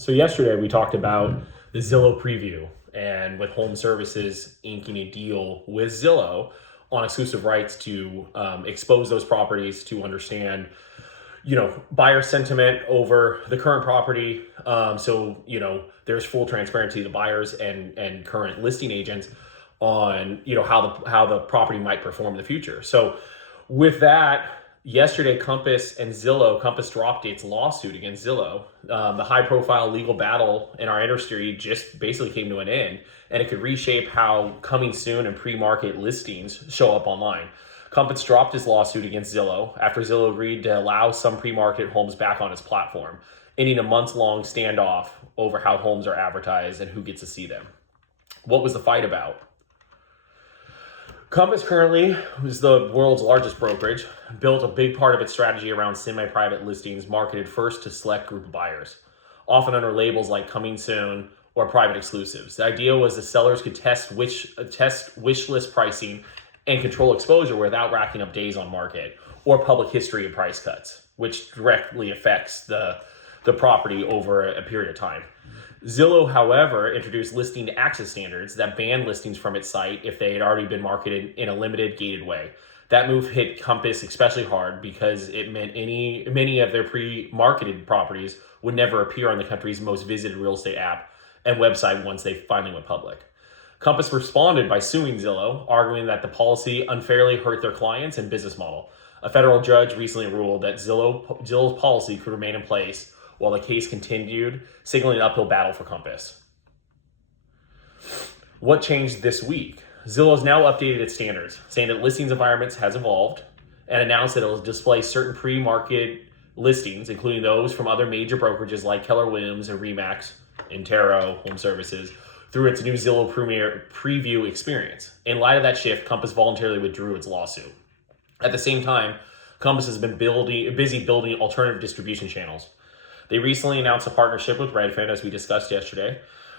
So yesterday we talked about the Zillow Preview and with Home Services inking a deal with Zillow on exclusive rights to expose those properties to understand, buyer sentiment over the current property. There's full transparency to buyers and current listing agents on, how the property might perform in the future. So with that, yesterday, Compass dropped its lawsuit against Zillow. The high-profile legal battle in our industry just basically came to an end, and it could reshape how coming soon and pre-market listings show up online. Compass dropped its lawsuit against Zillow after Zillow agreed to allow some pre-market homes back on its platform, ending a months-long standoff over how homes are advertised and who gets to see them. What was the fight about? Compass currently is the world's largest brokerage, built a big part of its strategy around semi-private listings marketed first to select group of buyers, often under labels like coming soon or private exclusives. The idea was the sellers could test wish list pricing and control exposure without racking up days on market or public history of price cuts, which directly affects the property over a period of time. Zillow, however, introduced listing access standards that ban listings from its site if they had already been marketed in a limited, gated way. That move hit Compass especially hard because it meant many of their pre-marketed properties would never appear on the country's most visited real estate app and website once they finally went public. Compass responded by suing Zillow, arguing that the policy unfairly hurt their clients and business model. A federal judge recently ruled that Zillow's policy could remain in place while the case continued, signaling an uphill battle for Compass. What changed this week? Zillow has now updated its standards, saying that listings environments has evolved and announced that it will display certain pre-market listings, including those from other major brokerages like Keller Williams and Remax, Intero, Home Services, through its new Zillow Preview experience. In light of that shift, Compass voluntarily withdrew its lawsuit. At the same time, Compass has been busy building alternative distribution channels. They recently announced a partnership with Redfin, as we discussed yesterday,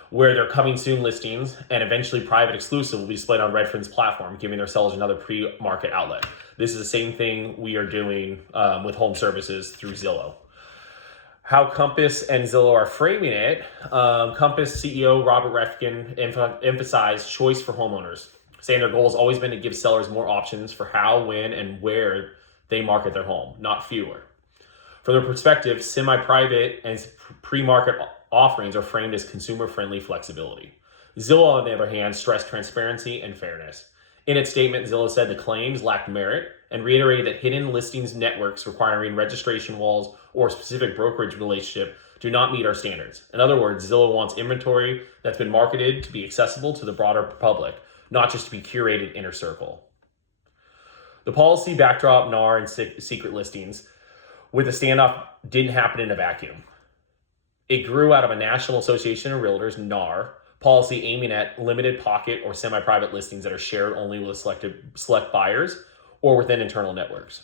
where their coming soon listings and eventually private exclusive will be displayed on Redfin's platform, giving their sellers another pre-market outlet. This is the same thing we are doing with Home Services through Zillow. How Compass and Zillow are framing it, Compass CEO Robert Redfin emphasized choice for homeowners, saying their goal has always been to give sellers more options for how, when, and where they market their home, not fewer. From their perspective, semi-private and pre-market offerings are framed as consumer-friendly flexibility. Zillow, on the other hand, stressed transparency and fairness. In its statement, Zillow said the claims lacked merit and reiterated that hidden listings networks requiring registration walls or a specific brokerage relationship do not meet our standards. In other words, Zillow wants inventory that's been marketed to be accessible to the broader public, not just to be curated inner circle. The policy backdrop, NAR, and secret listings with the standoff didn't happen in a vacuum. It grew out of a National Association of Realtors, NAR, policy aiming at limited pocket or semi-private listings that are shared only with select buyers or within internal networks.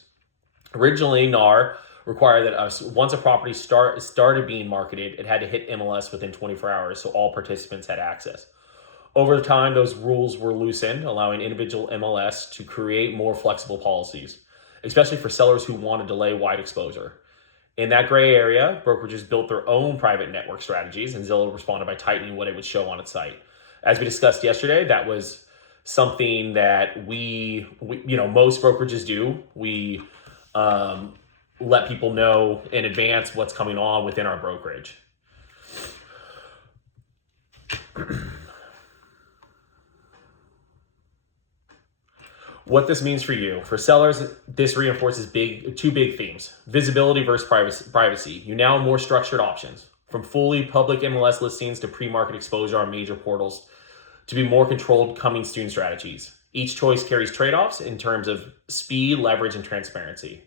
Originally, NAR required that once a property started being marketed, it had to hit MLS within 24 hours so all participants had access. Over time, those rules were loosened, allowing individual MLS to create more flexible policies, especially for sellers who want to delay wide exposure. In that gray area, brokerages built their own private network strategies, and Zillow responded by tightening what it would show on its site. As we discussed yesterday, that was something that most brokerages do. We let people know in advance what's coming on within our brokerage. What this means for you. For sellers, this reinforces two big themes: visibility versus privacy. You now have more structured options, from fully public MLS listings to pre-market exposure on major portals, to be more controlled coming soon strategies. Each choice carries trade-offs in terms of speed, leverage, and transparency.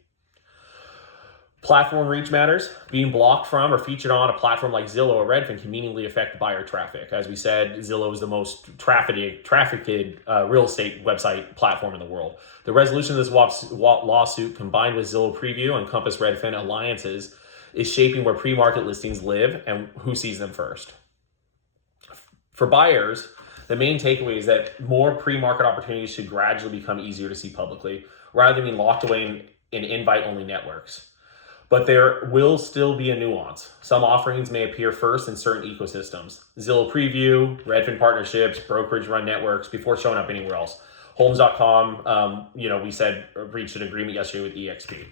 Platform reach matters. Being blocked from or featured on a platform like Zillow or Redfin can meaningfully affect buyer traffic. As we said, Zillow is the most trafficked real estate website platform in the world. The resolution of this lawsuit, combined with Zillow Preview and Compass Redfin alliances, is shaping where pre-market listings live and who sees them first. For buyers, the main takeaway is that more pre-market opportunities should gradually become easier to see publicly, rather than being locked away in invite-only networks. But there will still be a nuance. Some offerings may appear first in certain ecosystems. Zillow Preview, Redfin partnerships, brokerage run networks before showing up anywhere else. Homes.com, we said reached an agreement yesterday with EXP.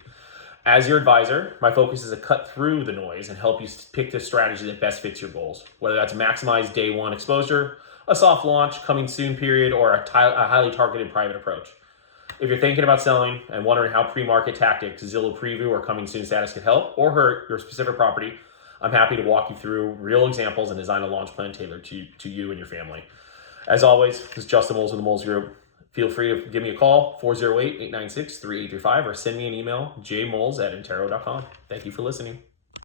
As your advisor, my focus is to cut through the noise and help you pick the strategy that best fits your goals. Whether that's maximize day one exposure, a soft launch, coming soon period, or a highly targeted private approach. If you're thinking about selling and wondering how pre-market tactics, Zillow Preview, or coming soon status could help or hurt your specific property, I'm happy to walk you through real examples and design a launch plan tailored to you and your family. As always, this is Justin Moles with the Moles Group. Feel free to give me a call, 408-896-3835, or send me an email, jmoles@intero.com. Thank you for listening.